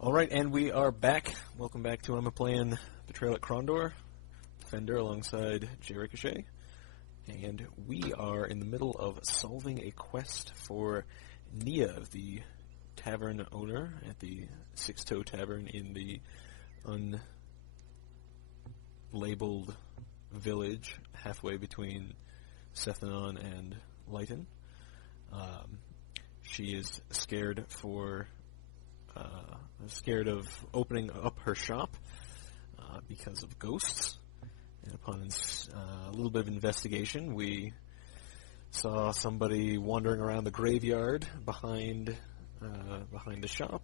Alright, and we are back. Welcome back to I'm playing Betrayal at Krondor, Defender alongside J. Ricochet. And we are in the middle of solving a quest for Nia, the tavern owner at the Six Toe Tavern in the unlabeled village halfway between Sethanon and Lighton. She is scared of opening up her shop because of ghosts. And upon a little bit of investigation, we saw somebody wandering around the graveyard behind the shop.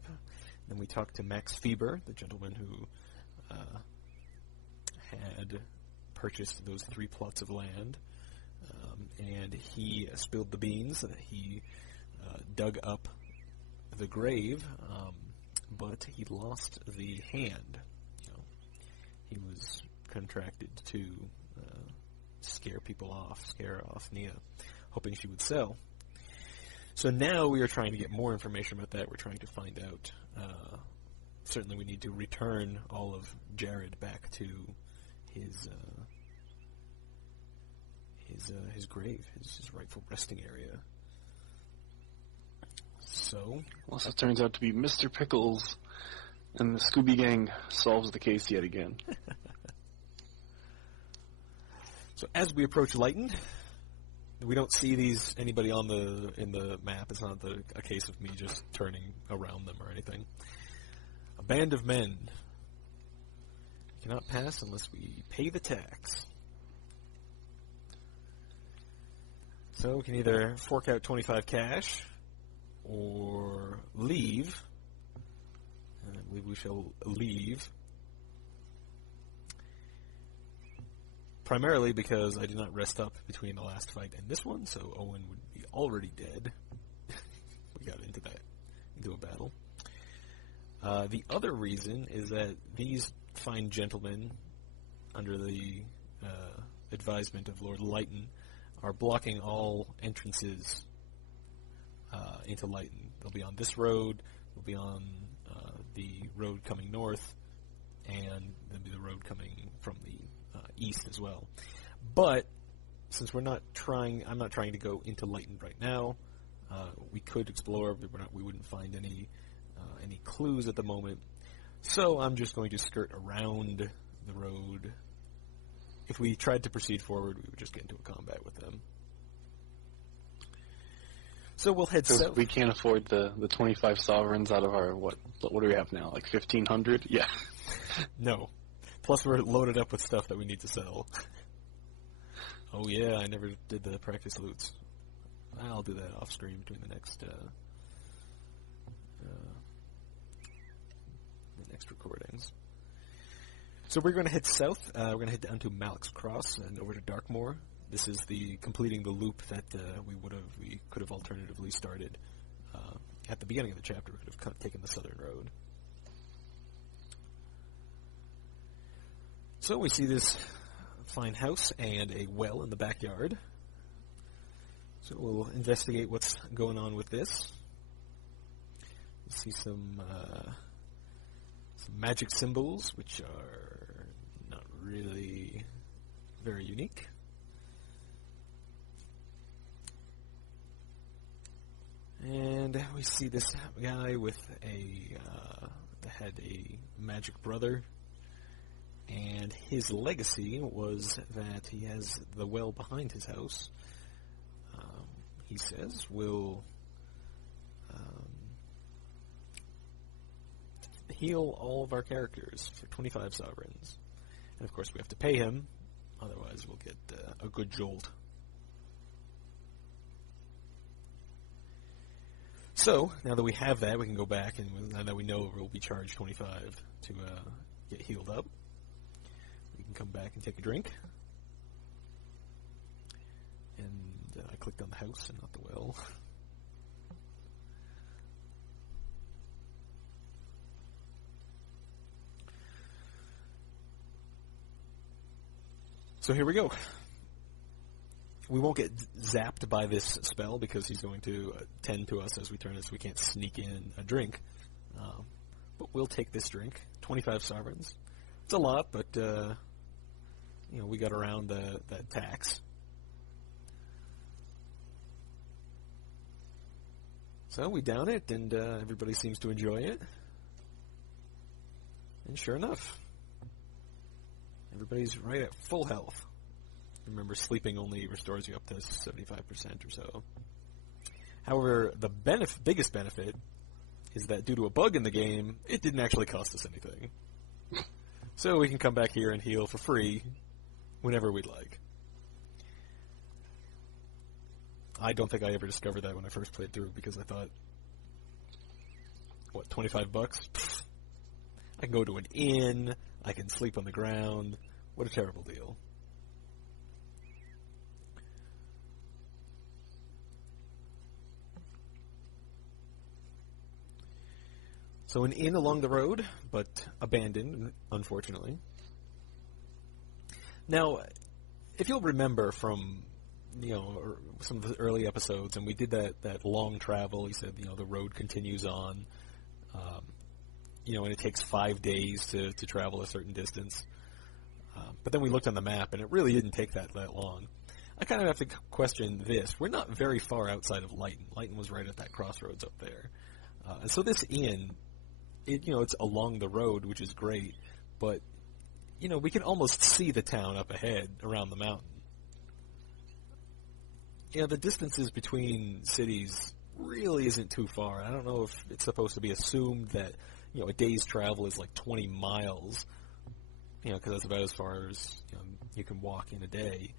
Then we talked to Max Fieber, the gentleman who had purchased those 3 plots of land, and he spilled the beans that he dug up the grave, but he lost the hand. He was contracted to scare off Nia, hoping she would sell. So now we are trying to get more information about that. We're trying to find out. Certainly, we need to return all of Jared back to his grave, his rightful resting area. So, also turns out to be Mr. Pickles, and the Scooby Gang solves the case yet again. So as we approach Lighton, we don't see anybody in the map. It's not a case of me just turning around them or anything. A band of men. We cannot pass unless we pay the tax. So we can either fork out 25 cash or leave. And I believe we shall leave. Primarily because I did not rest up between the last fight and this one, so Owen would be already dead. We got into a battle. The other reason is that these fine gentlemen, under the advisement of Lord Lighton, are blocking all entrances into Lighton. They'll be on this road, they'll be on the road coming north, and there'll be the road coming from the east as well. But since I'm not trying to go into Lighton right now, we could explore, but we wouldn't find any clues at the moment. So I'm just going to skirt around the road. If we tried to proceed forward, we would just get into a combat with them. So we'll head south. We can't afford the 25 sovereigns out of our, what do we have now, like 1,500? Yeah. No. Plus we're loaded up with stuff that we need to sell. Oh yeah, I never did the practice loots. I'll do that off screen between the next recordings. So we're going to head south. We're going to head down to Malek's Cross and over to Darkmoor. This is completing the loop that we could have alternatively started at the beginning of the chapter. We could have taken the southern road. So we see this fine house and a well in the backyard. So we'll investigate what's going on with this. We see some magic symbols, which are not really very unique. And we see this guy with that had a magic brother. And his legacy was that he has the well behind his house. He says will heal all of our characters for 25 sovereigns. And of course we have to pay him, otherwise we'll get a good jolt. So, now that we have that, we can go back, and now that we know we'll be charged 25 to get healed up, we can come back and take a drink. And I clicked on the house and not the well. So here we go. We won't get zapped by this spell because he's going to tend to us as we turn it, so we can't sneak in a drink. But but we'll take this drink. 25 sovereigns. It's a lot, but, we got around that tax. So we down it, and everybody seems to enjoy it. And sure enough, everybody's right at full health. Remember, sleeping only restores you up to 75% or so. However, the biggest benefit is that due to a bug in the game, it didn't actually cost us anything. So we can come back here and heal for free whenever we'd like. I don't think I ever discovered that when I first played through, because I thought, what, $25? Pfft. I can go to an inn, I can sleep on the ground. What a terrible deal. So an inn along the road, but abandoned, unfortunately. Now, if you'll remember from, some of the early episodes, and we did that long travel, he said, the road continues on, and it takes 5 days to travel a certain distance. But then we looked on the map, and it really didn't take that long. I kind of have to question this. We're not very far outside of Lighton. Lighton was right at that crossroads up there. And so this inn, it's along the road, which is great, but, we can almost see the town up ahead around the mountain. The distances between cities really isn't too far. I don't know if it's supposed to be assumed that, a day's travel is like 20 miles, because that's about as far as you can walk in a day.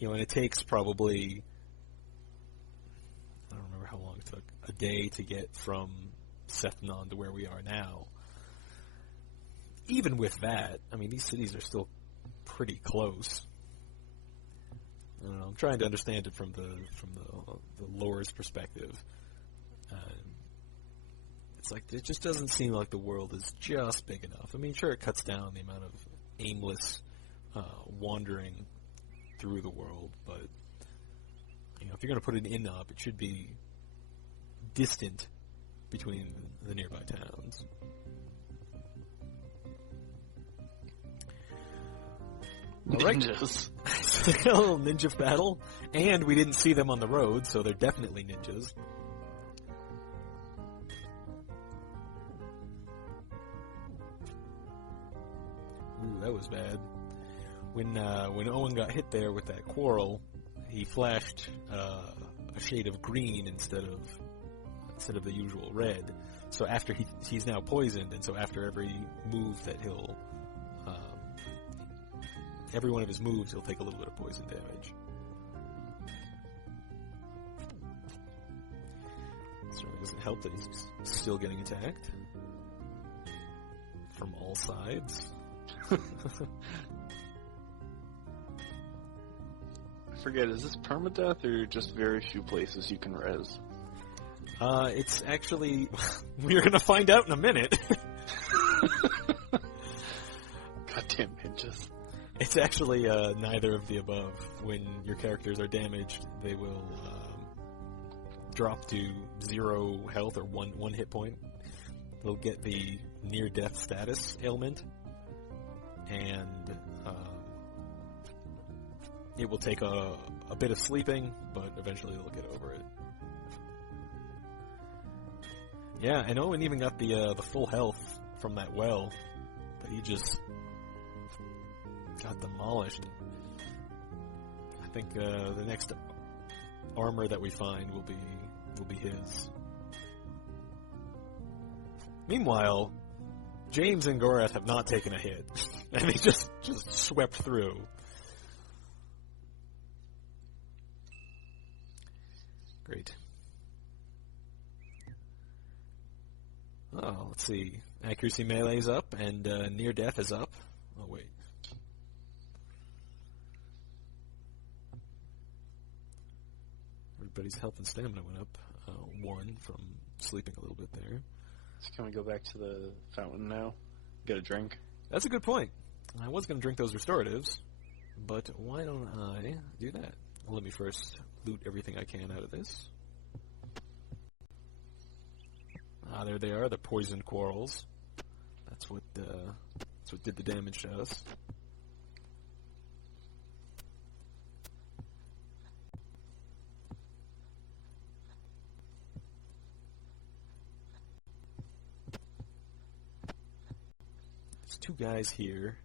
And it takes probably, I don't remember how long it took, a day to get from Sethnon to where we are now. Even with that, these cities are still pretty close. I don't know, I'm trying to understand it from the lore's perspective. It's like it just doesn't seem like the world is just big enough. Sure, it cuts down the amount of aimless wandering through the world, but if you're going to put an inn up, it should be distant between the nearby towns. Ninjas. A little ninja battle, and we didn't see them on the road, so they're definitely ninjas. Ooh, that was bad. When Owen got hit there with that quarrel, he flashed a shade of green instead of the usual red. So after he's now poisoned, and so after every move that every one of his moves, he'll take a little bit of poison damage. Certainly doesn't help that he's still getting attacked from all sides. I forget, is this permadeath or just very few places you can res? It's actually... we're going to find out in a minute. Goddamn ninjas. It's actually neither of the above. When your characters are damaged, they will drop to 0 health or one hit point. They'll get the near-death status ailment, and it will take a bit of sleeping, but eventually they'll get over it. Yeah, and Owen even got the full health from that well, but he just got demolished. I think the next armor that we find will be his. Meanwhile, James and Gorath have not taken a hit, and they just swept through. Great. Oh, let's see. Accuracy melee is up, and near death is up. Oh, wait. Everybody's health and stamina went up 1 from sleeping a little bit there. So can we go back to the fountain now? Get a drink? That's a good point. I was going to drink those restoratives, but why don't I do that? Well, let me first loot everything I can out of this. Ah, there they are, the poisoned quarrels. That's what did the damage to us. There's two guys here,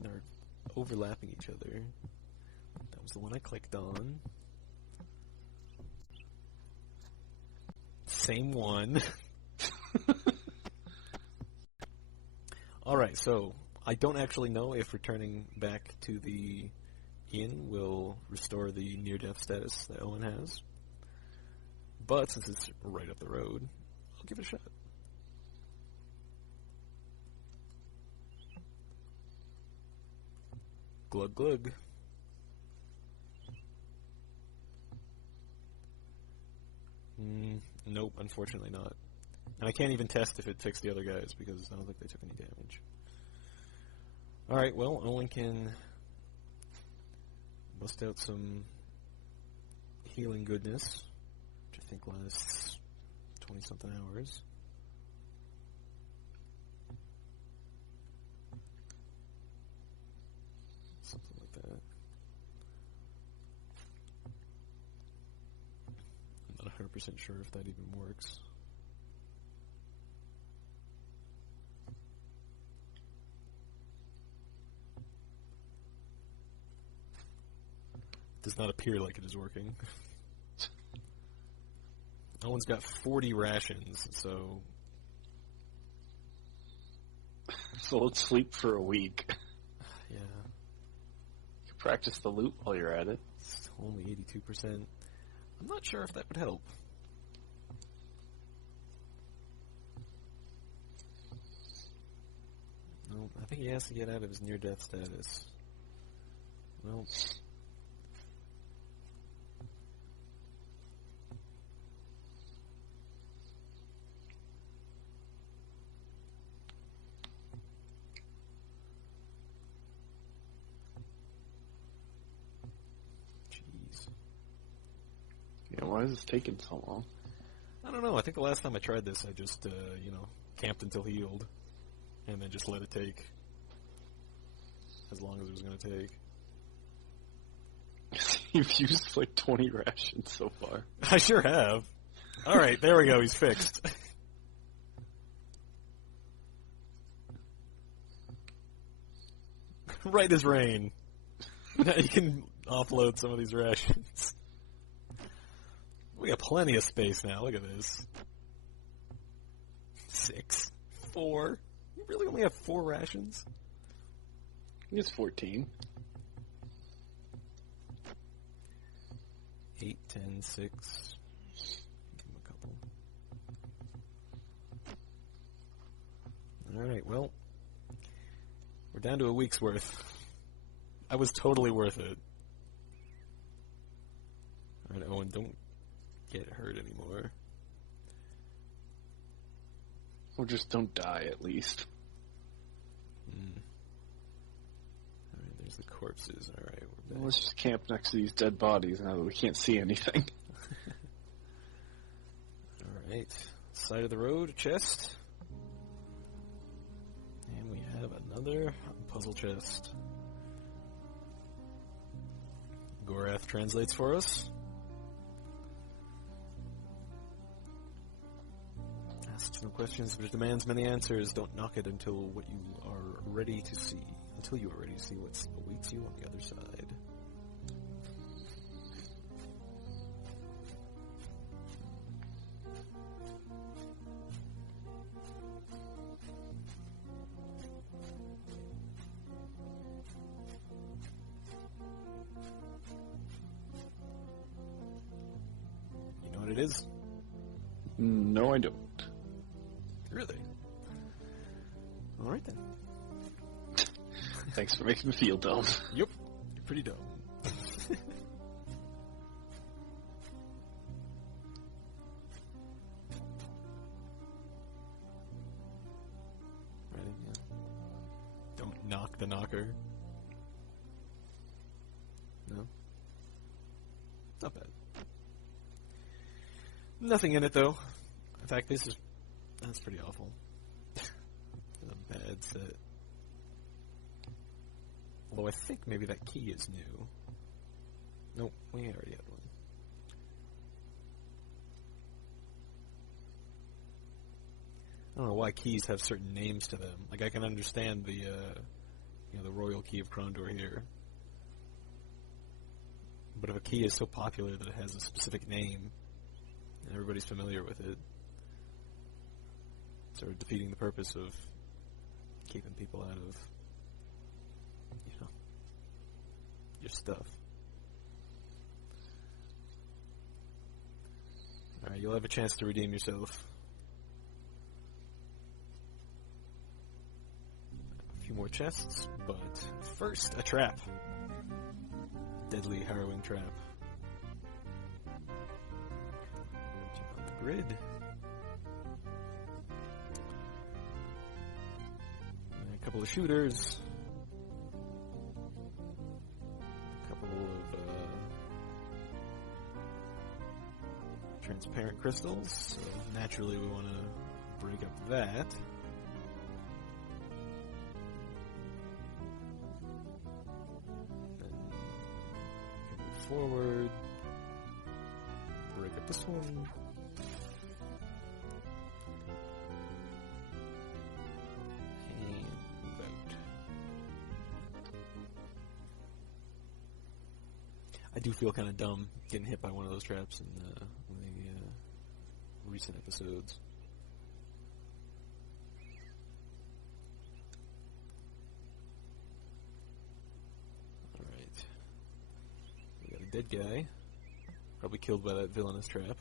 and they're overlapping each other. That was the one I clicked on. Same one. Alright, so I don't actually know if returning back to the inn will restore the near-death status that Owen has. But since it's right up the road, I'll give it a shot. Glug glug. Nope, unfortunately not. And I can't even test if it fixed the other guys because I don't think they took any damage. Alright, well, Owen can bust out some healing goodness, which I think lasts 20-something hours. Something like that. I'm not 100% sure if that even works. Does not appear like it is working. Owen's got 40 rations, so... So let's sleep for a week. Yeah. You can practice the loot while you're at it. It's only 82%. I'm not sure if that would help. No, I think he has to get out of his near-death status. Well... Yeah, why is this taking so long? I don't know. I think the last time I tried this, I just, camped until healed. And then just let it take as long as it was going to take. You've used like 20 rations so far. I sure have. Alright, there we go. He's fixed. Right as rain. Now you can offload some of these rations. We got plenty of space now. Look at this. 6. 4. You really only have 4 rations? It's 14. 8, 10, 6. Give him a couple. Alright, well. We're down to a week's worth. I was totally worth it. Alright, Owen, don't get hurt anymore. Or just don't die, at least. Alright, there's the corpses. Alright, we're back. Let's just camp next to these dead bodies now that we can't see anything. Alright, side of the road, chest. And we have another puzzle chest. Gorath translates for us. Asks no questions, but it demands many answers. Don't knock it until what you are ready to see. Until you are ready to see what awaits you on the other side. You know what it is? No, I don't. Really? Alright then. Thanks for making me feel dumb. Yep. You're pretty dumb. Ready? Yeah. Don't knock the knocker. No? Not bad. Nothing in it though. In fact, that's pretty awful. That's it. Although I think maybe that key is new. Nope, we already had one. I don't know why keys have certain names to them. Like, I can understand the royal key of Krondor here. But if a key is so popular that it has a specific name, and everybody's familiar with it, it's sort of defeating the purpose of keeping people out of, your stuff. Alright, you'll have a chance to redeem yourself. A few more chests, but first, a trap. Deadly, harrowing trap. Check out the grid. And a couple of shooters. A couple of transparent crystals. So naturally, we want to break up that. Forward, break up this one, and move out. I do feel kind of dumb getting hit by one of those traps in the recent episodes. Dead guy. Probably killed by that villainous trap.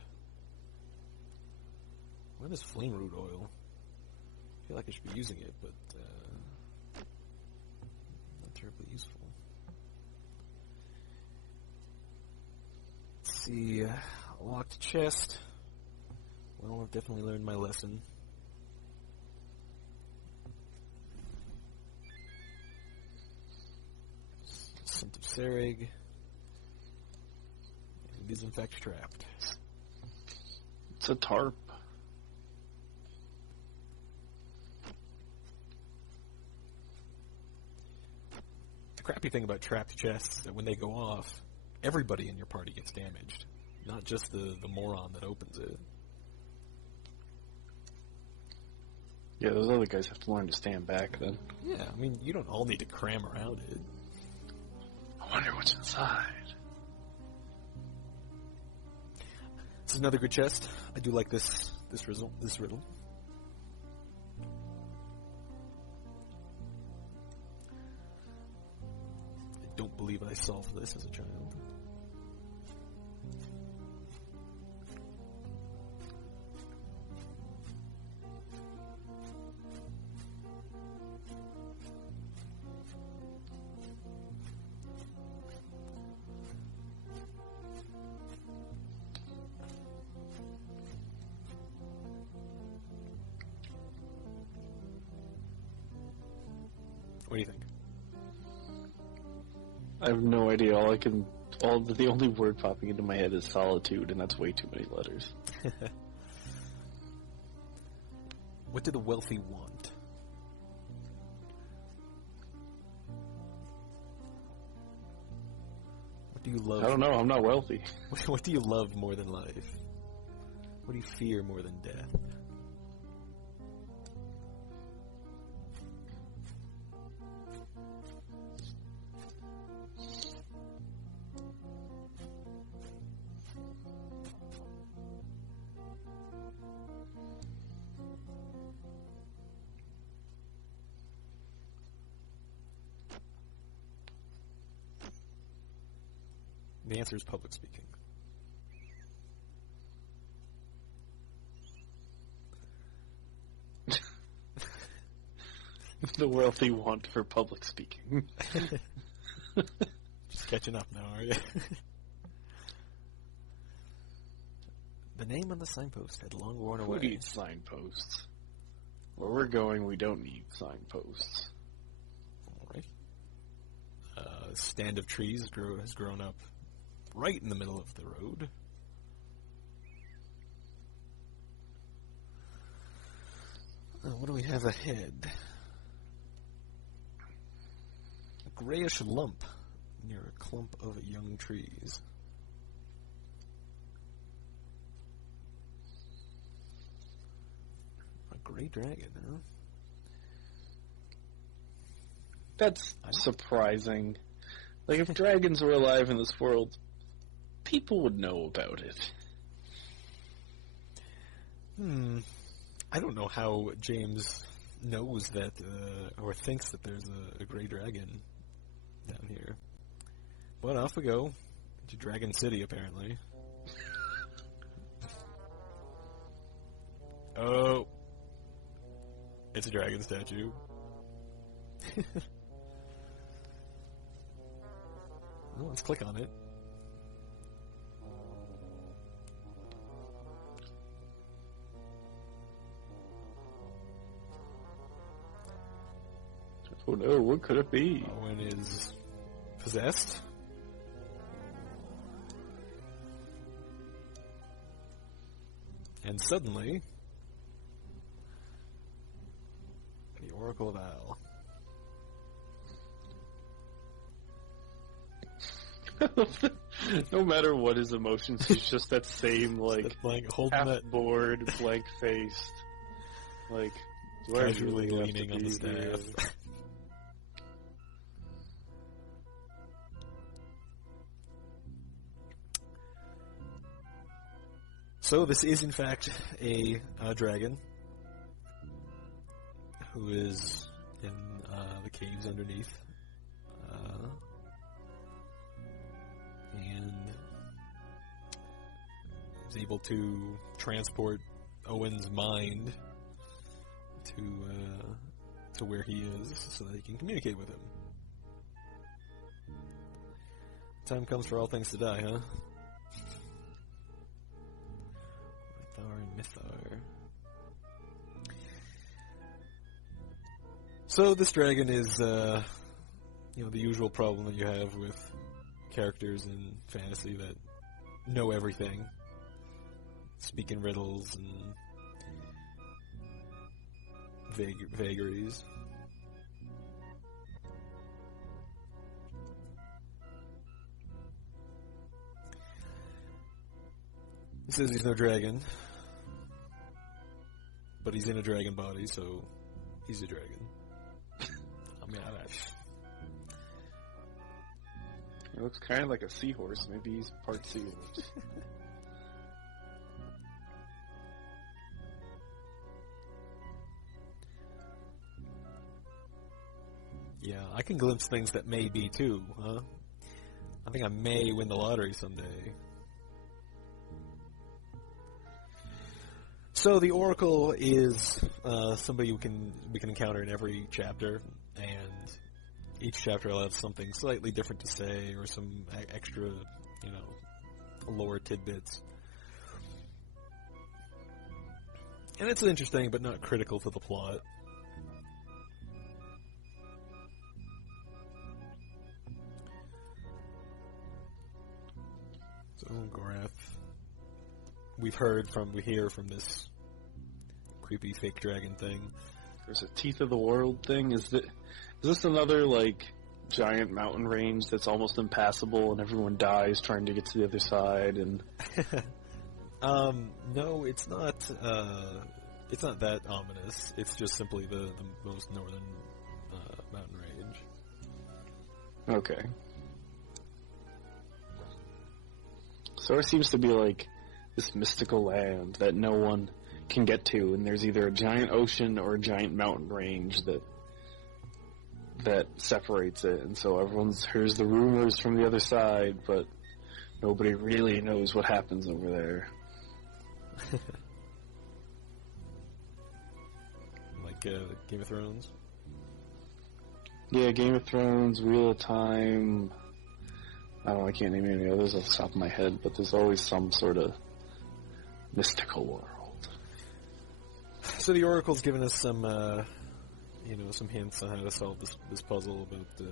What is flame root oil? I feel like I should be using it, but not terribly useful. Let's see. Locked chest. Well, I've definitely learned my lesson. Scent of Sereg. It is in fact trapped. It's a tarp. The crappy thing about trapped chests is that when they go off, everybody in your party gets damaged. Not just the moron that opens it. Yeah, those other guys have to learn to stand back then. Yeah, I mean, you don't all need to cram around it. I wonder what's inside. This is another good chest. I do like this riddle. I don't believe I solved this as a child. What do you think? I have no idea. The only word popping into my head is solitude, and that's way too many letters. What do the wealthy want? What do you love? I don't know. I'm not wealthy. What do you love more than life? What do you fear more than death? The answer is public speaking. The wealthy want for public speaking. Just catching up now, are you? The name on the signpost had long worn away. Who needs signposts? Where we're going, we don't need signposts. All right. Stand of trees has grown up right in the middle of the road. What do we have ahead? grayish lump near a clump of young trees. A gray dragon, huh? That's surprising. Like, if dragons were alive in this world, people would know about it. I don't know how James knows that, or thinks that there's a gray dragon down here. But off we go to Dragon City, apparently. Oh. It's a dragon statue. Well, let's click on it. Oh no, what could it be? Owen is possessed. And suddenly, the Oracle of Al. No matter what his emotions, he's just that same, like, Blank, holding that, half-bored, blank-faced, like, casually leaning on the staff. here? So this is in fact a dragon who is in the caves underneath, and is able to transport Owen's mind to where he is, so that he can communicate with him. Time comes for all things to die, huh? Mythar. So this dragon is, the usual problem that you have with characters in fantasy that know everything, speak in riddles and vagaries. He says he's no dragon, but he's in a dragon body, so he's a dragon. I mean, He looks kind of like a seahorse. Maybe he's part seahorse. yeah, I can glimpse things that may be too, huh? I think I may win the lottery someday. So the Oracle is somebody we can encounter in every chapter, and each chapter will have something slightly different to say, or some extra, lore tidbits. And it's interesting, but not critical to the plot. So Gorath, we hear from this creepy fake dragon thing. There's a Teeth of the World thing. Is this another, like, giant mountain range that's almost impassable and everyone dies trying to get to the other side? And no, it's not. It's not that ominous. It's just simply the most northern mountain range. Okay. So it seems to be like this mystical land that no one can get to, and there's either a giant ocean or a giant mountain range that separates it, and so everyone hears the rumors from the other side, but nobody really knows what happens over there. Like Game of Thrones? Yeah, Game of Thrones, Wheel of Time. I can't name any others off the top of my head, but there's always some sort of mystical world. So the Oracle's given us some, some hints on how to solve this puzzle about the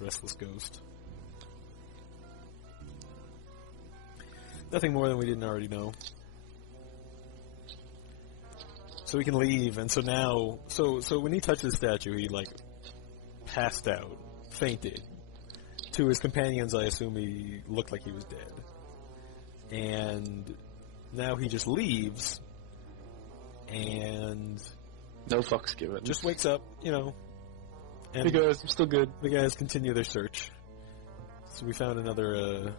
restless ghost. Nothing more than we didn't already know. So we can leave, and so now, so when he touched the statue, he, like, passed out fainted. To his companions, I assume he looked like he was dead. And now he just leaves, and no fucks given. just wakes up, and hey guys, I'm still good. the guys continue their search. So we found another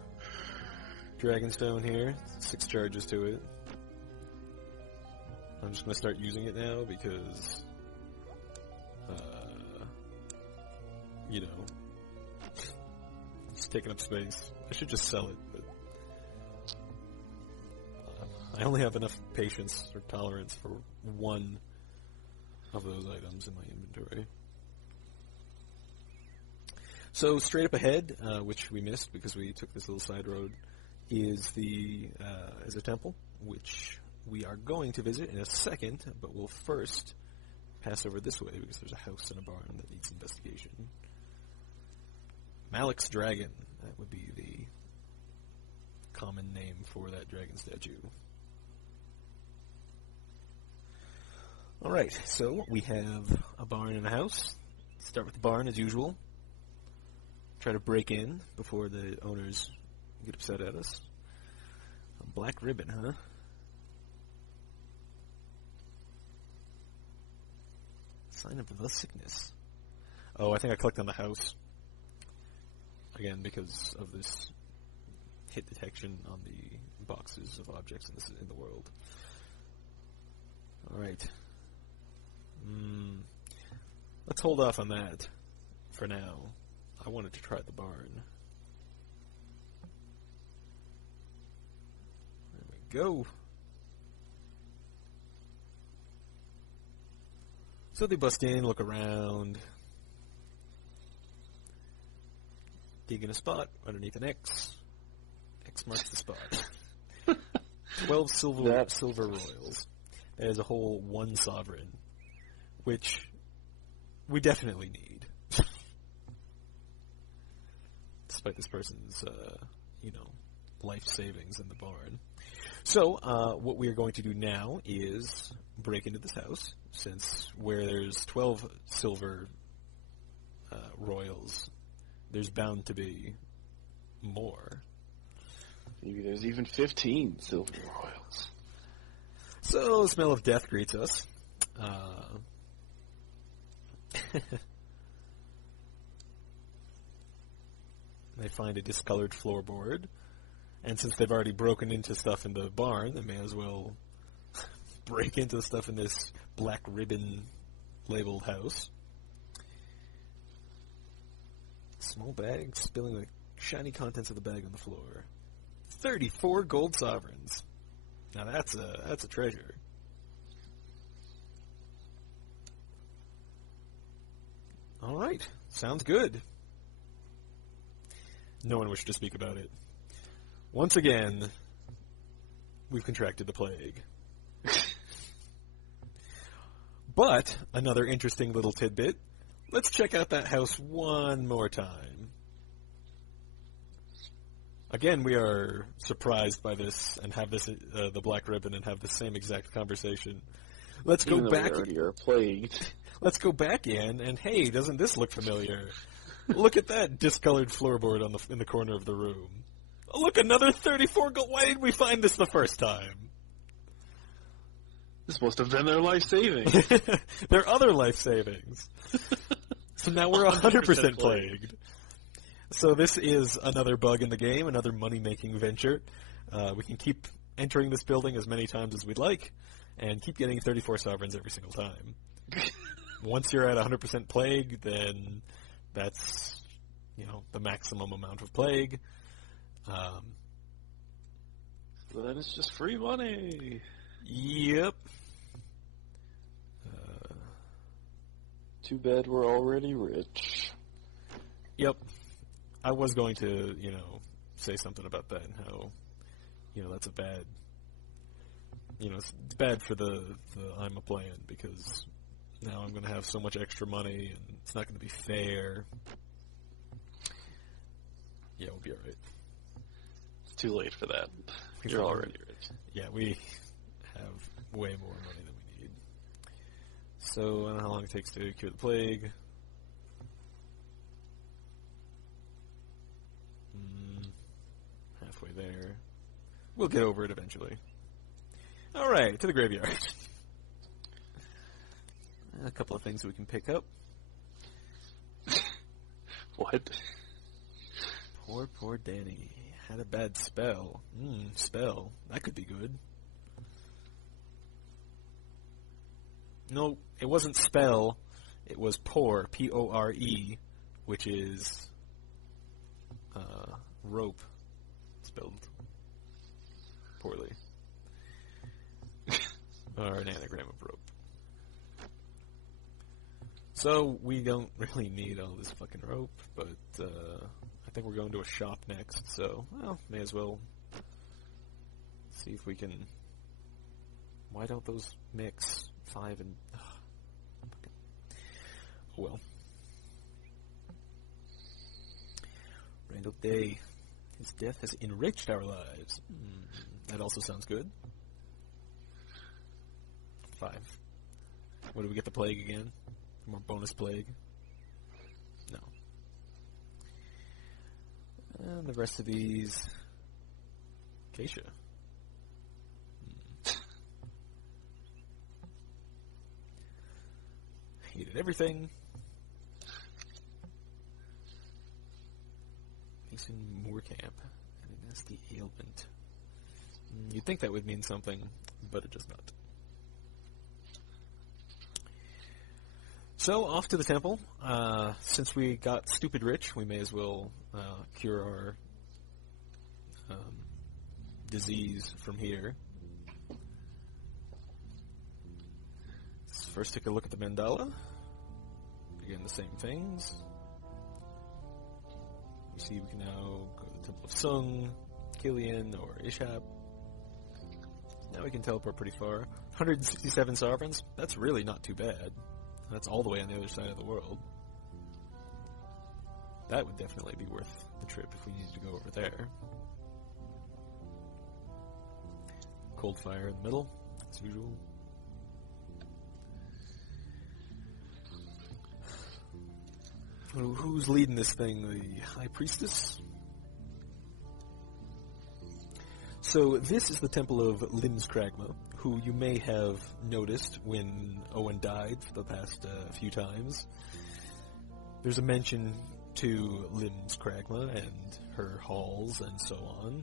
Dragonstone here, 6 charges to it. I'm just going to start using it now because, it's taking up space. I should just sell it, but I only have enough patience or tolerance for one of those items in my inventory. So straight up ahead, which we missed because we took this little side road, is a temple, which we are going to visit in a second, but we'll first pass over this way because there's a house and a barn that needs investigation. Malik's Dragon, that would be the common name for that dragon statue. Alright, so we have a barn and a house. Start with the barn as usual. Try to break in before the owners get upset at us. A black ribbon, huh? Sign of the sickness. Oh, I think I clicked on the house. Again, because of this hit detection on the boxes of objects in the world. Alright. Let's hold off on that for now. I wanted to try the barn. There we go. So they bust in, look around, dig in a spot underneath an X. X marks the spot. 12 silver royals. That is a whole 1 sovereign, which we definitely need. Despite this person's, life savings in the barn. So, what we are going to do now is break into this house, since where there's 12 silver royals, there's bound to be more. Maybe there's even 15 silver royals. So, the smell of death greets us. They find a discolored floorboard, and since they've already broken into stuff in the barn, they may as well break into stuff in this black ribbon labeled house. Small bag spilling the shiny contents of the bag on the floor. 34 gold sovereigns. Now that's a treasure. All right, sounds good. No one wished to speak about it. Once again, we've contracted the plague. But, another interesting little tidbit, let's check out that house one more time. Again, we are surprised by this and have this, the black ribbon, and have the same exact conversation. Let's go back. We already are plagued. Let's go back in, and hey, doesn't this look familiar? Look at that discolored floorboard in the corner of the room. Oh, look, another 34 gold. Why did we find this the first time? This must have been their life savings. Their other life savings. So now we're 100% plagued. So this is another bug in the game, another money-making venture. We can keep entering this building as many times as we'd like, and keep getting 34 sovereigns every single time. Once you're at 100% plague, then that's, the maximum amount of plague. So then it's just free money. Yep. Too bad we're already rich. Yep. I was going to, say something about that and how, that's a bad, it's bad for the I'm a Playin, because now I'm going to have so much extra money and it's not going to be fair. Yeah, we'll be alright. It's too late for that. You're already rich. Yeah, we have way more money than we need. So, I don't know how long it takes to cure the plague. We'll get over it eventually. Alright, to the graveyard. A couple of things we can pick up. What? Poor Danny. Had a bad spell. Spell. That could be good. No, it wasn't spell. It was pore, P-O-R-E, which is rope, spelled poorly. Or an anagram of rope. So, we don't really need all this fucking rope, but I think we're going to a shop next, so, well, may as well see if we can... Why don't those mix 5 and... Oh well. Randall Day. His death has enriched our lives. That also sounds good. 5. What do we get the plague again? More bonus plague? No. And the rest of these... Acacia. Hated everything. Mason Moorcamp. And a nasty ailment. You'd think that would mean something, but it does not. So, off to the temple. Since we got stupid rich, we may as well cure our disease from here. Let's first take a look at the mandala. Again, the same things. We see we can now go to the Temple of Sung, Killian, or Ishap. Now we can teleport pretty far. 167 sovereigns? That's really not too bad. That's all the way on the other side of the world. That would definitely be worth the trip if we needed to go over there. Cold fire in the middle, as usual. Who's leading this thing? The High Priestess? So this is the Temple of Limskragma, who you may have noticed when Owen died for the past few times. There's a mention to Limskragma and her halls and so on.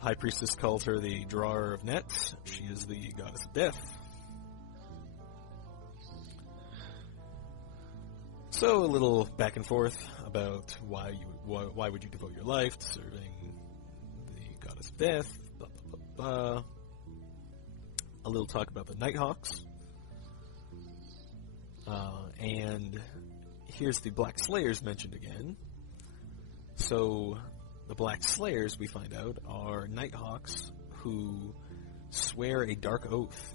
High Priestess calls her the Drawer of Nets. She is the goddess of death. So a little back and forth about why would you devote your life to serving the goddess of death, blah, blah, blah, blah. A little talk about the Nighthawks. And here's the Black Slayers mentioned again. So the Black Slayers, we find out, are Nighthawks who swear a dark oath.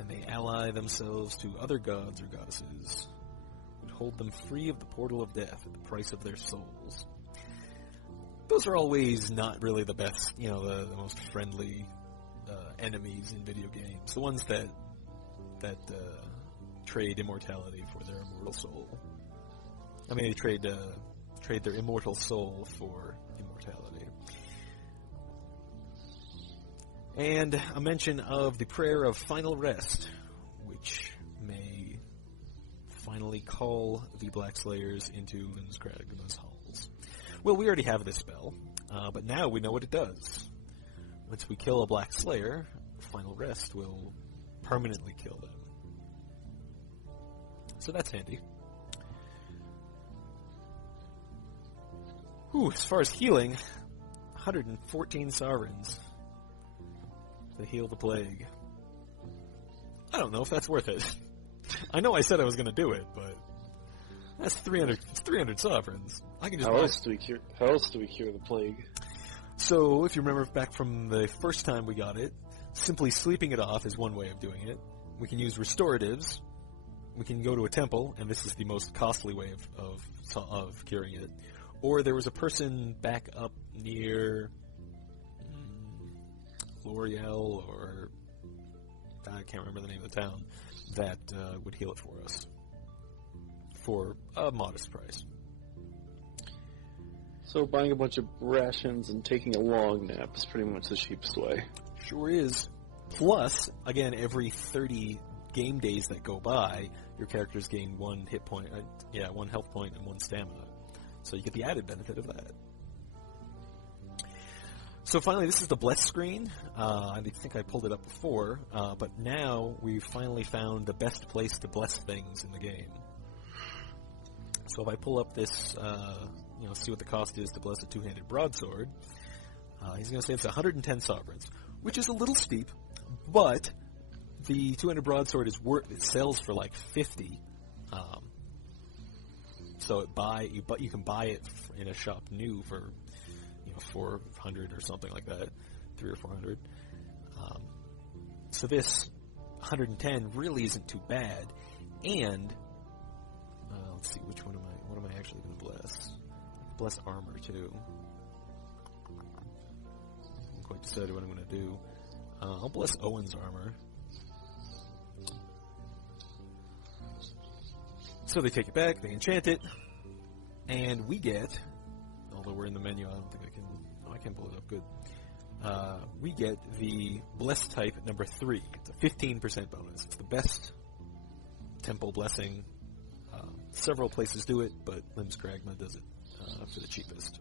And they ally themselves to other gods or goddesses who hold them free of the portal of death at the price of their souls. Those are always not really the best, the most friendly enemies in video games. The ones that trade immortality for their immortal soul. I mean, they trade their immortal soul for immortality. And a mention of the prayer of final rest, which may finally call the Black Slayers into Limskragma's halls. Well, we already have this spell, but now we know what it does. Once we kill a Black Slayer, final rest will permanently kill them. So that's handy. Whew, as far as healing, 114 sovereigns to heal the plague. I don't know if that's worth it. I know I said I was going to do it, but that's 300. It's 300 sovereigns. I can just. How else do we cure the plague? So, if you remember back from the first time we got it, simply sleeping it off is one way of doing it. We can use restoratives. We can go to a temple, and this is the most costly way of curing it. Or there was a person back up near L'Oreal, or I can't remember the name of the town, that would heal it for us for a modest price. So buying a bunch of rations and taking a long nap is pretty much the cheapest way. Sure is. Plus, again, every 30 game days that go by, your characters gain one hit point, one health point and one stamina. So you get the added benefit of that. So finally, this is the bless screen. I think I pulled it up before, but now we've finally found the best place to bless things in the game. So if I pull up this, see what the cost is to bless a two-handed broadsword, he's going to say it's 110 sovereigns, which is a little steep, but the two-handed broadsword it sells for like 50. So you can buy it in a shop new for 400 or something like that, 300 or 400. So this 110 really isn't too bad, and let's see, what am I actually going to bless? Bless armor too. I'm quite decided what I'm going to do. I'll bless Owen's armor. So they take it back, they enchant it, and we get, although we're in the menu, I don't think I can pull it up good. We get the bless type number 3. It's a 15% bonus. It's the best temple blessing. Several places do it, but Lim's Kragma does it for the cheapest.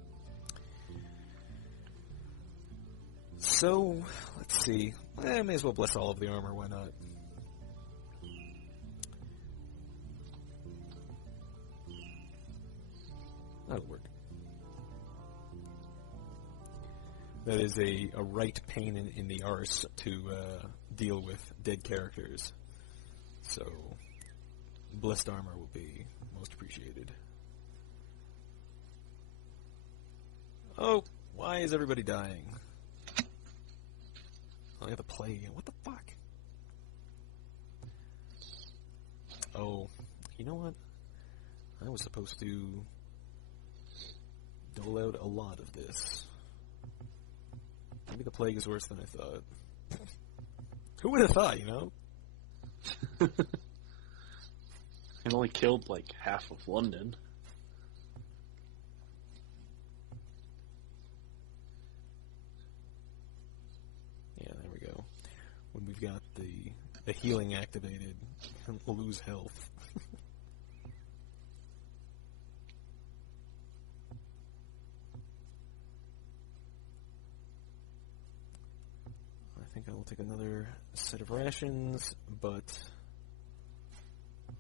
So, let's see. I may as well bless all of the armor, why not? That'll work. That is a right pain in the arse to deal with dead characters. So, blessed armor will be most appreciated. Oh, why is everybody dying? I have to play again. What the fuck? Oh, you know what? I was supposed to dole out a lot of this. Maybe the plague is worse than I thought. Who would have thought, It only killed like half of London. Yeah, there we go. When we've got the healing activated, we'll lose health. I think I will take another set of rations, but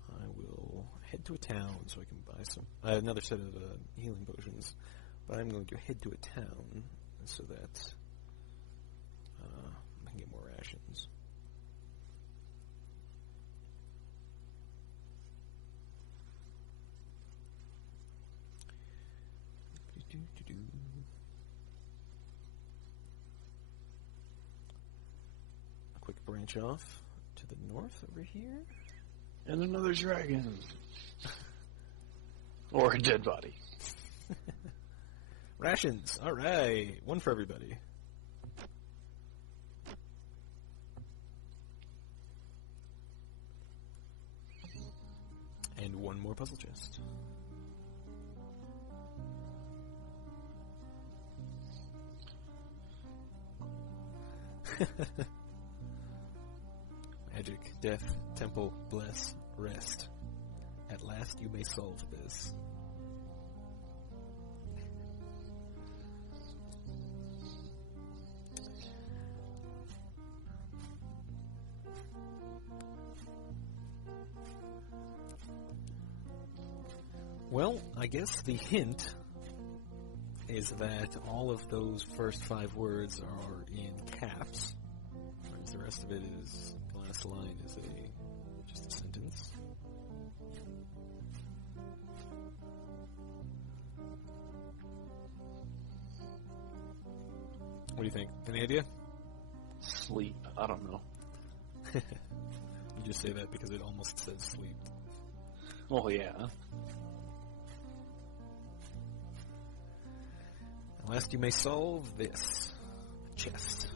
I will head to a town so I can buy some another set of healing potions. But I'm going to head to a town so that I can get more rations. A quick branch off to the north over here. And another dragon. Or a dead body. Rations. All right. One for everybody. And one more puzzle chest. Magic, death, temple, bless, rest. At last you may solve this. Well, I guess the hint is that all of those first 5 words are in caps, whereas the rest of it is, the last line is just a sentence. What do you think? Any idea? Sleep. I don't know. You just say that because it almost says sleep. Oh, yeah. Last you may solve this chest.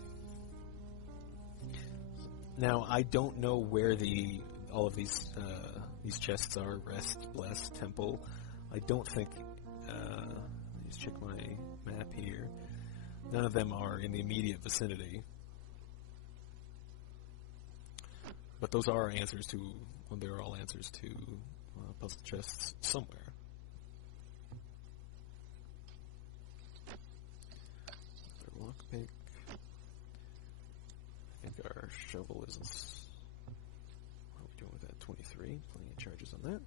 Now, I don't know where all of these chests are. Rest, bless, temple. I don't think. just check my map here. None of them are in the immediate vicinity. But those are answers to, well, they're all answers to puzzle chests somewhere. Another lockpick. I think our shovel is, what are we doing with that? 23. Plenty of charges on that.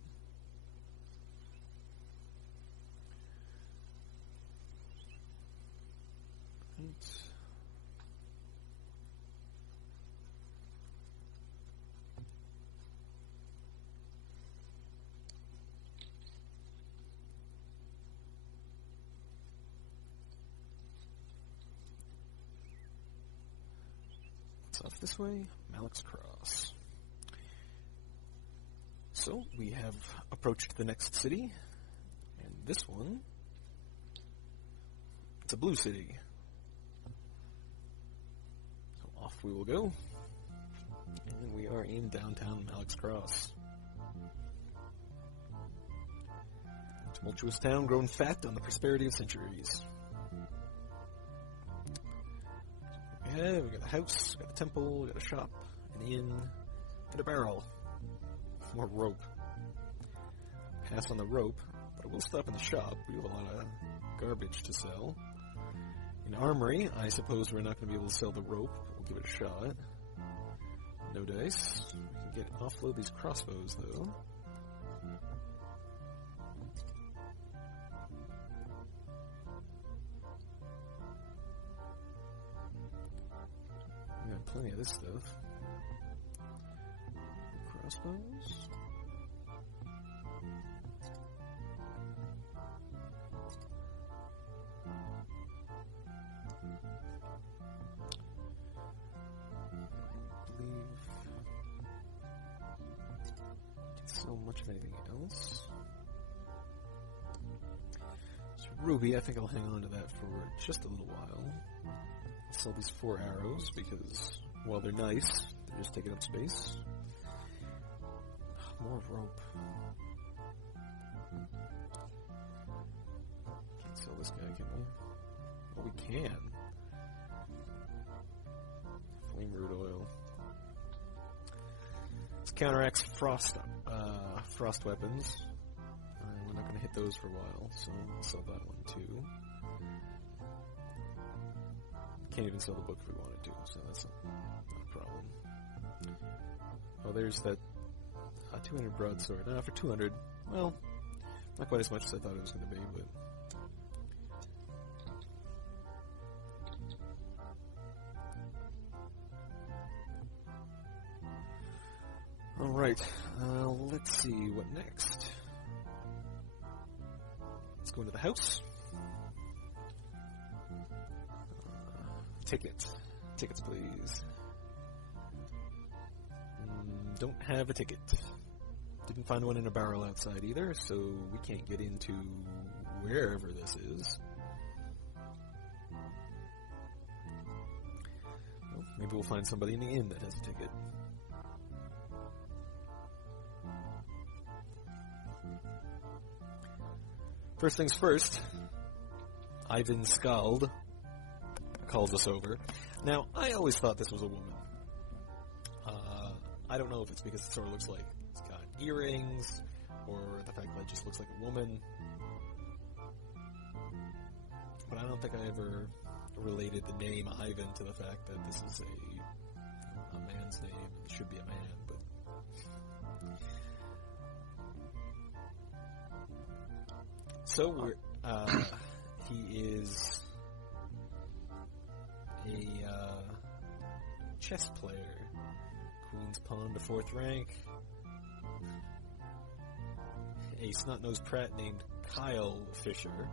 Right. Off this way, Malik's Cross. So, we have approached the next city, and this one, it's a blue city. So off we will go, and we are in downtown Malik's Cross. Tumultuous town grown fat on the prosperity of centuries. Yeah, we got a house, we got a temple, we got a shop, an inn, and a barrel. More rope. Pass on the rope, but I will stop in the shop. We have a lot of garbage to sell. In armory, I suppose we're not going to be able to sell the rope, but we'll give it a shot. No dice. We can offload these crossbows, though. We got plenty of this stuff. Crossbows. So much of anything else. So Ruby, I think I'll hang on to that for just a little while. Sell these 4 arrows because while they're nice, they're just taking up space. More rope. Can't sell this guy, can we? Oh, we can. Flame root oil. This counteracts frost weapons. We're not going to hit those for a while, so I'll sell that one too. Can't even sell the book if we wanted to, so that's not a problem. Oh, there's that 200 broadsword. For 200, well, not quite as much as I thought it was going to be, but... Alright, let's see, what next? Let's go into the house. Tickets, please. Don't have a ticket. Didn't find one in a barrel outside either, so we can't get into wherever this is. Well, maybe we'll find somebody in the inn that has a ticket. First things first, Ivan Skald calls us over. Now, I always thought this was a woman. I don't know if it's because it sort of looks like it's got earrings, or the fact that it just looks like a woman. But I don't think I ever related the name Ivan to the fact that this is a man's name. It should be a man, but... So, he is a chess player. Queen's pawn to 4th rank. A snot-nosed prat named Kyle Fisher.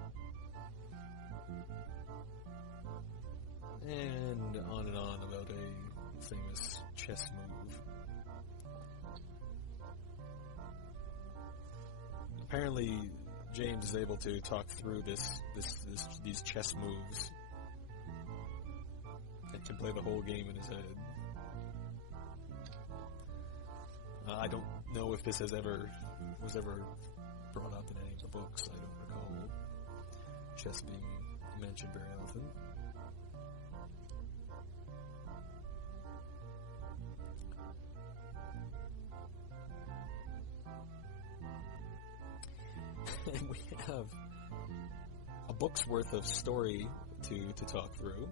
And on about a famous chess move. Apparently, James is able to talk through these chess moves and can play the whole game in his head. I don't know if this was ever brought up in any of the books. I don't recall. chess being mentioned very often. And we have a book's worth of story to talk through.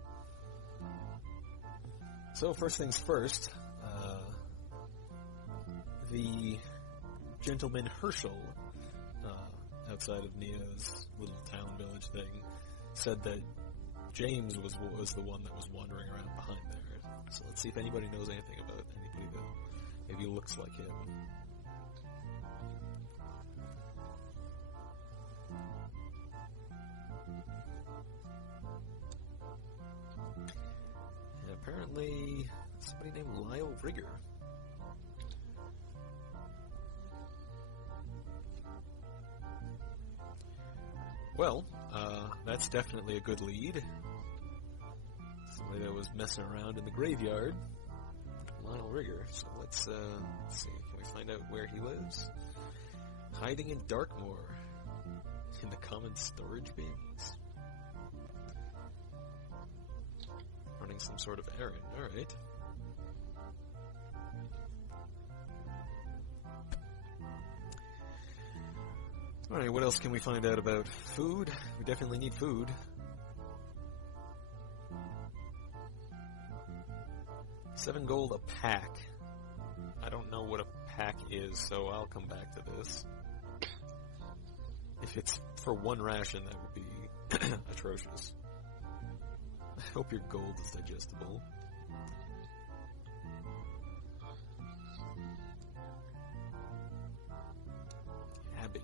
So first things first, the gentleman Herschel, outside of Neo's little town village thing, said that James was the one that was wandering around behind there. So let's see if anybody knows anything about anybody that maybe looks like him. And apparently somebody named Lyle Rigger. Well, that's definitely a good lead. Somebody that was messing around in the graveyard. Lyle Rigger. So let's see. Can we find out where he lives? Hiding in Darkmoor. In the common storage bins. Running some sort of errand. Alright. Alright, what else can we find out about food? We definitely need food. $7 gold a pack. I don't know what a pack is, so I'll come back to this. If it's for one ration, that would be atrocious. I hope your gold is digestible. Abbey.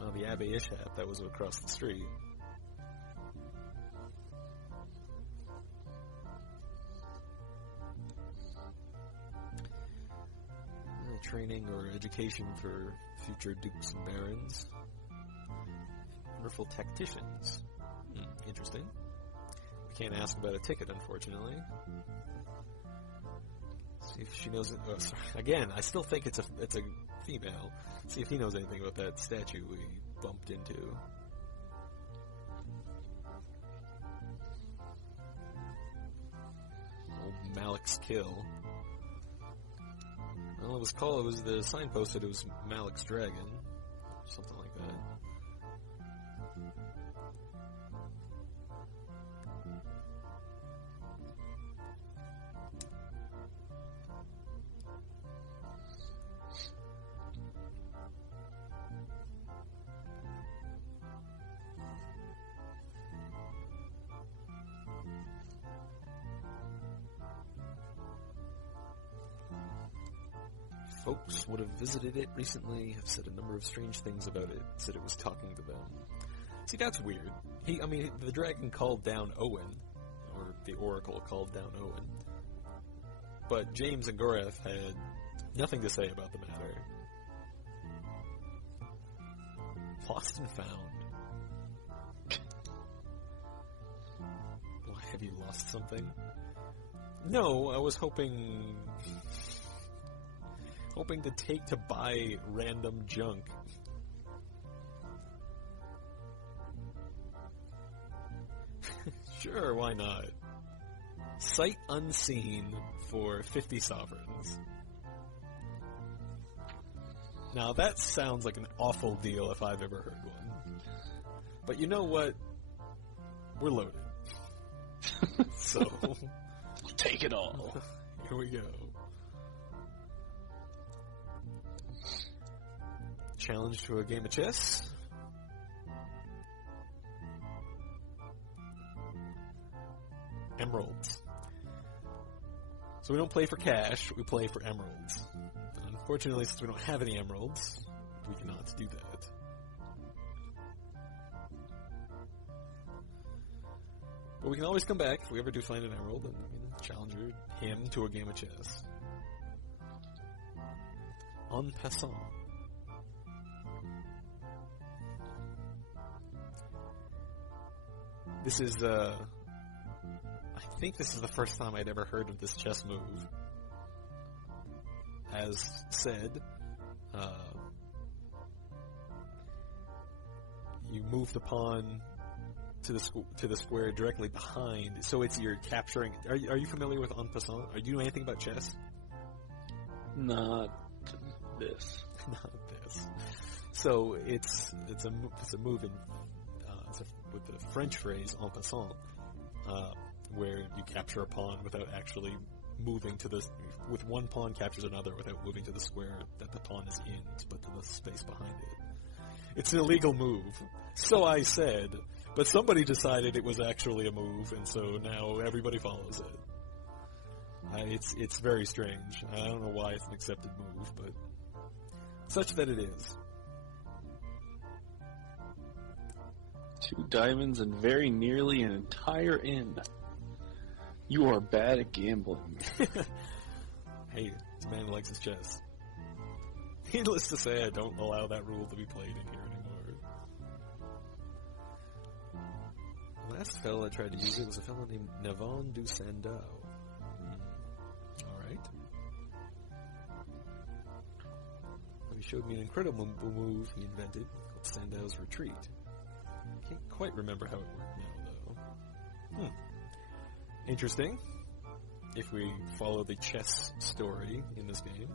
Oh, the Abbey Ishap, that was across the street. Training or education for future dukes and barons. Wonderful tacticians. Interesting. We can't ask about a ticket, unfortunately. See if she knows it. Oh, sorry. Again, I still think it's a female. See if he knows anything about that statue we bumped into. Old Malik's Kill. Well, it was the sign posted it was Malik's Dragon. Something like that. Folks would have visited it recently, have said a number of strange things about it, said it was talking to them. See, that's weird. The dragon called down Owen, or the oracle called down Owen, but James and Gorath had nothing to say about the matter. Lost and found. Why, have you lost something? No, I was hoping to buy random junk. Sure, why not? Sight unseen for 50 sovereigns. Now that sounds like an awful deal if I've ever heard one. But you know what? We're loaded. So, take it all. Here we go. Challenge to a game of chess. Emeralds. So we don't play for cash, we play for emeralds. Unfortunately, since we don't have any emeralds, we cannot do that. But we can always come back if we ever do find an emerald and challenge him to a game of chess. En passant. This is, I think this is the first time I'd ever heard of this chess move. As said, you move the pawn to the square directly behind. So you're capturing. Are you familiar with en passant? Are you know anything about chess? Not this. Not this. So it's a move in with the French phrase en passant, where you capture a pawn without actually moving to the. With one pawn captures another without moving to the square that the pawn is in, but to the space behind it. It's an illegal move, so I said, but somebody decided it was actually a move, and so now everybody follows it. It's very strange. I don't know why it's an accepted move, but such that it is. 2 diamonds and very nearly an entire inn. You are bad at gambling. Hey, it's a man who likes his chess. Needless to say, I don't allow that rule to be played in here anymore. The last fellow I tried to use it was a fellow named Navon du Sandow. Alright. He showed me an incredible move he invented called Sandow's Retreat. I can't quite remember how it worked now, though. Interesting. If we follow the chess story in this game.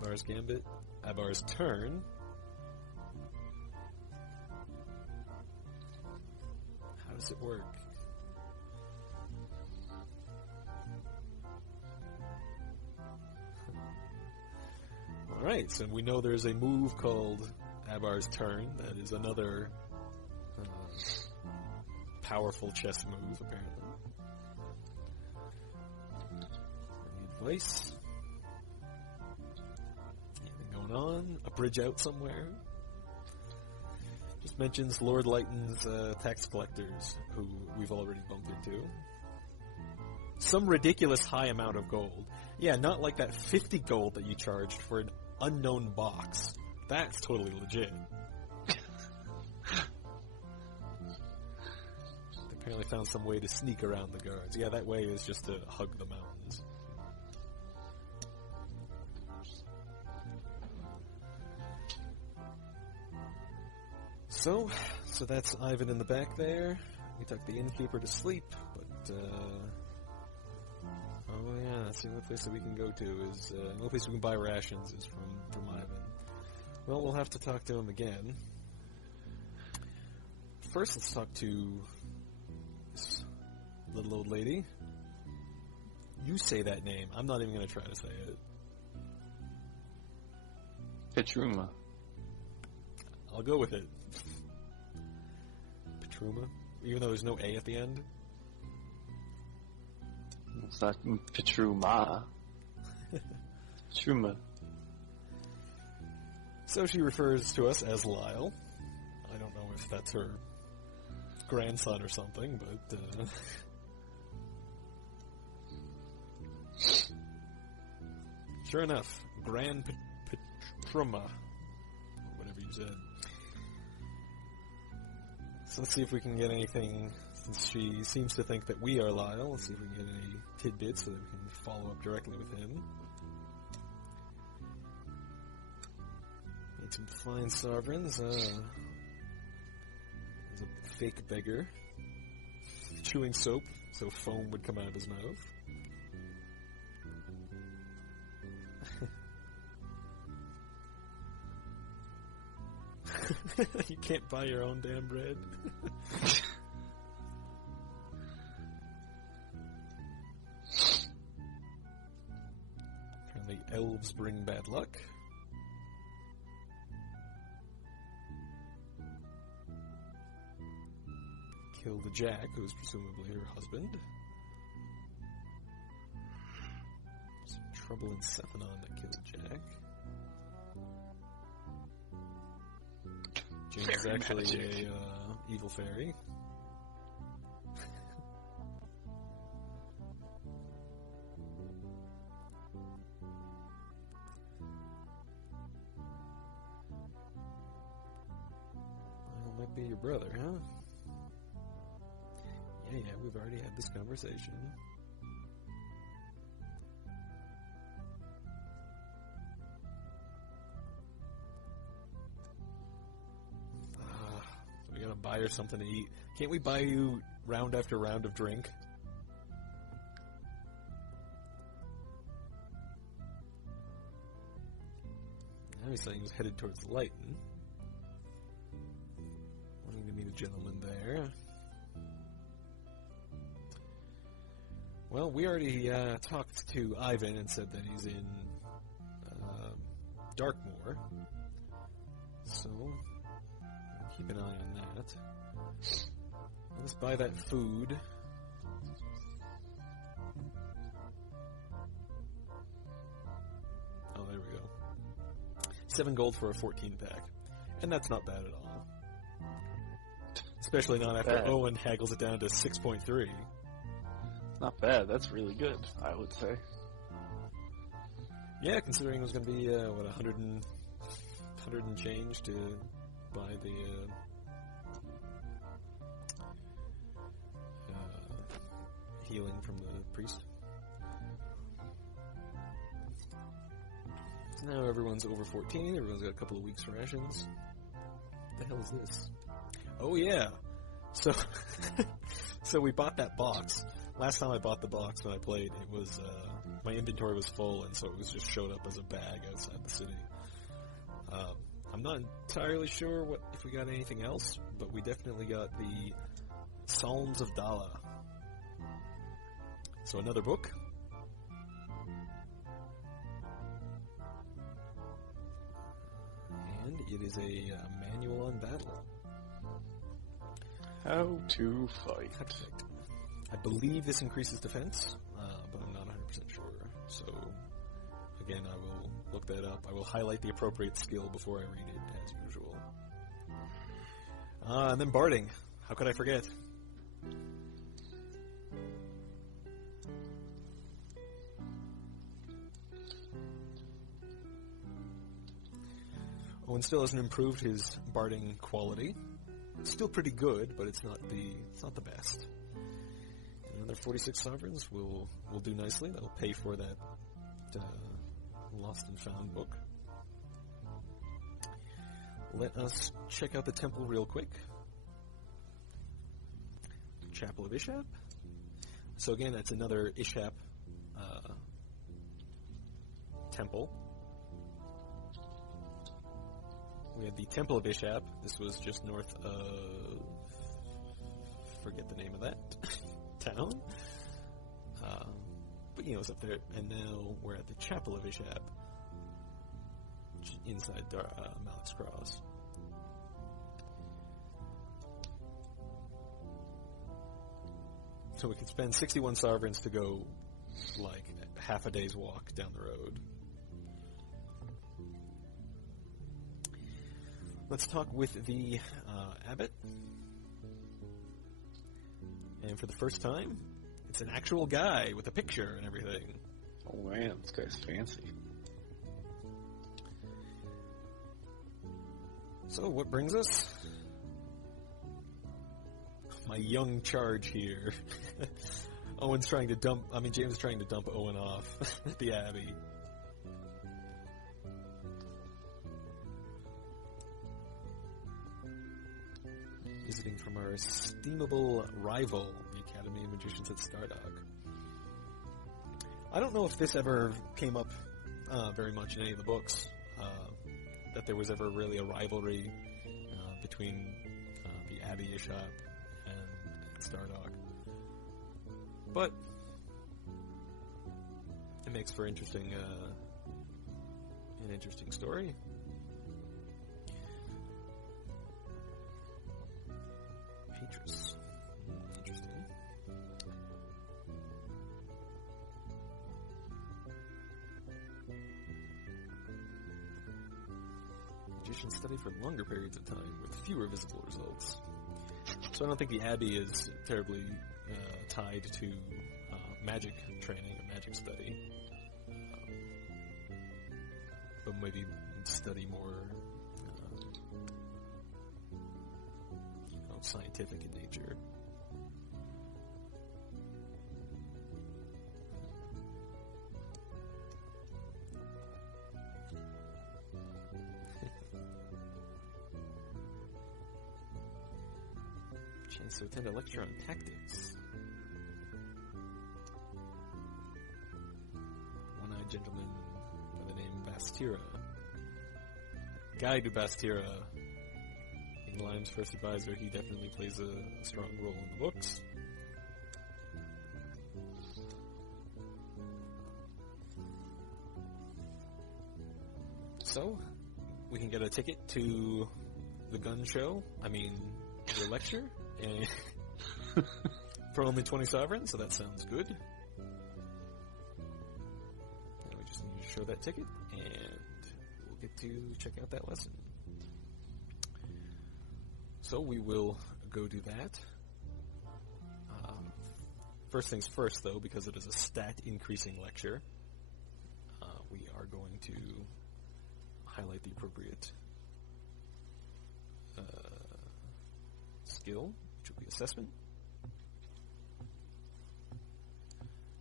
Abar's Gambit, Abar's turn. How does it work? Alright, so we know there's a move called Abar's Turn. That is another powerful chess move, apparently. Any advice? Anything going on? A bridge out somewhere? Just mentions Lord Lighton's tax collectors, who we've already bumped into. Some ridiculous high amount of gold. Yeah, not like that 50 gold that you charged for an unknown box. That's totally legit. Apparently found some way to sneak around the guards. Yeah, that way is just to hug the mountains. So that's Ivan in the back there. We took the innkeeper to sleep, but, oh yeah, that's the only place that we can go to is, the only place we can buy rations is from Ivan. Well, we'll have to talk to him again. First, let's talk to this little old lady. You say that name. I'm not even going to try to say it. Petruma. I'll go with it. Petruma? Even though there's no A at the end? It's not Petruma. Petruma. So she refers to us as Lyle. I don't know if that's her grandson or something, but sure enough, Grand Petruma, whatever you said. So let's see if we can get anything, since she seems to think that we are Lyle. Let's see if we can get any tidbits so that we can follow up directly with him. Need some fine sovereigns. There's a fake beggar chewing soap so foam would come out of his mouth. You can't buy your own damn bread. Apparently elves bring bad luck. Kill the Jack, who's presumably her husband. Some trouble in Sephanon that killed Jack. James is actually a evil fairy. Well, might be your brother, huh? Yeah, we've already had this conversation. fire, something to eat. Can't we buy you round after round of drink? Now he's saying he's headed towards the light. Wanting to meet a gentleman there. Well, we already talked to Ivan and said that he's in Darkmoor. So, keep an eye on that. Let's buy that food. Oh, there we go. 7 gold for a 14 pack. And that's not bad at all. Especially not after Owen haggles it down to 6.3. Not bad. That's really good, I would say. Yeah, considering it was going to be, 100 and change to buy the healing from the priest. So now everyone's over 14, everyone's got a couple of weeks rations. What the hell is this? Oh yeah! So, so we bought that box. Last time I bought the box when I played, it was, my inventory was full, and so it was just showed up as a bag outside the city. I'm not entirely sure if we got anything else, but we definitely got the Psalms of Dala. So another book. And it is a manual on battle. How to fight. I believe this increases defense, but I'm not 100% sure. So, again, I will look that up. I will highlight the appropriate skill before I read it, as usual. And then barding. How could I forget? Owen still hasn't improved his barding quality. It's still pretty good, but it's not the best. Another 46 sovereigns will do nicely. That'll pay for that lost and found book. Let us check out the temple real quick. Chapel of Ishap. So again, that's another Ishap temple. We had the Temple of Ishap. This was just north of... forget the name of that town. But you know, it's up there. And now we're at the Chapel of Ishap, inside Malik's Cross. So we could spend 61 sovereigns to go, like, half a day's walk down the road. Let's talk with the abbot. And for the first time, it's an actual guy with a picture and everything. Oh man, this guy's fancy. So, what brings us? My young charge here. James is trying to dump Owen off at the Abbey. Visiting from our esteemable rival, the Academy of Magicians at Stardog. I don't know if this ever came up very much in any of the books, that there was ever really a rivalry between the Abbey Ishap and Stardog. But it makes for an interesting story. Petrus. Interesting. Magicians study for longer periods of time with fewer visible results. So I don't think the Abbey is terribly tied to magic training or magic study. But maybe study more scientific in nature. Chance to attend a lecture on tactics. One-eyed gentleman by the name Bastira. Guide to Bastira. Being Lime's first advisor, he definitely plays a strong role in the books. So, we can get a ticket to the gun show, the lecture, and for only 20 sovereigns, so that sounds good. Now we just need to show that ticket, and we'll get to check out that lesson. So we will go do that. First things first, though, because it is a stat-increasing lecture, we are going to highlight the appropriate skill, which will be assessment.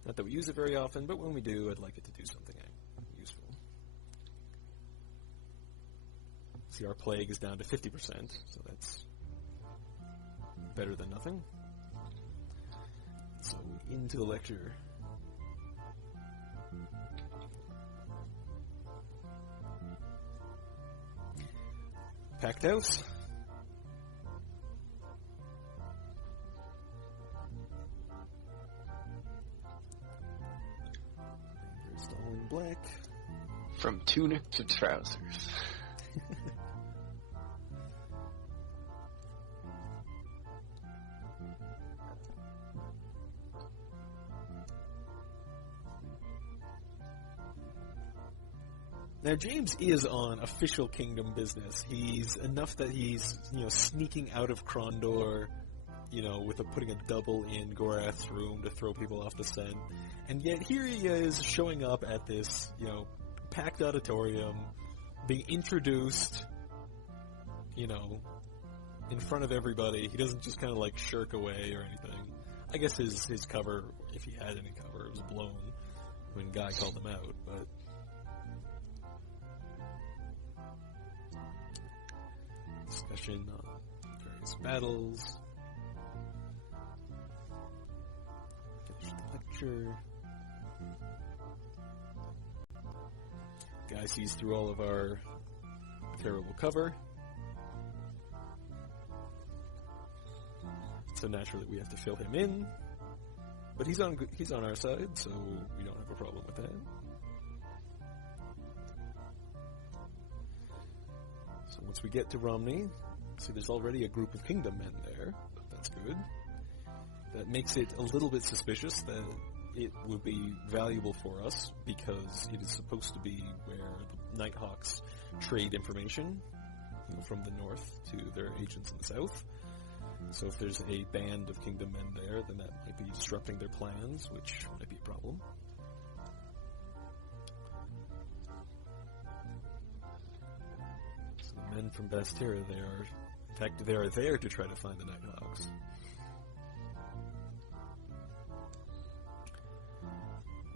Not that we use it very often, but when we do, I'd like it to do something useful. See, our plague is down to 50%, so that's better than nothing. So, into the lecture. Packed house. Dressed all in black. From tunic to trousers. Now, James is on official kingdom business. He's enough that he's, sneaking out of Krondor, putting a double in Gorath's room to throw people off the scent. And yet here he is showing up at this, packed auditorium, being introduced, in front of everybody. He doesn't just kind of shirk away or anything. I guess his cover, if he had any cover, was blown when Guy called him out, but... Discussion on various battles. Finish the lecture. Guy sees through all of our terrible cover. So naturally we have to fill him in. But he's on our side, so we don't have a problem with that. So once we get to Romney, see there's already a group of kingdom men there. That's good. That makes it a little bit suspicious that it would be valuable for us because it is supposed to be where the Nighthawks trade information from the north to their agents in the south. So if there's a band of kingdom men there, then that might be disrupting their plans, which might be a problem. Men from Bastira, they are there to try to find the Nighthawks.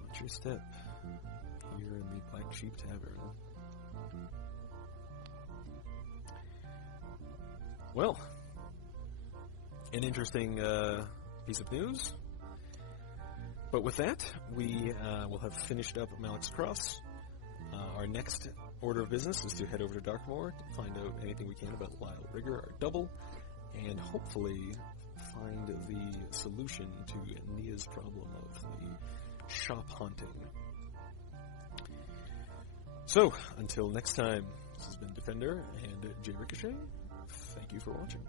Watch your step here in the Black Sheep Tavern. Well, an interesting piece of news. But with that, we will have finished up Malik's Cross. Our next order of business is to head over to Darkmoor to find out anything we can about Lyle Rigger, our double, and hopefully find the solution to Nia's problem of the shop haunting. So, until next time, this has been Defender and Jay Ricochet. Thank you for watching.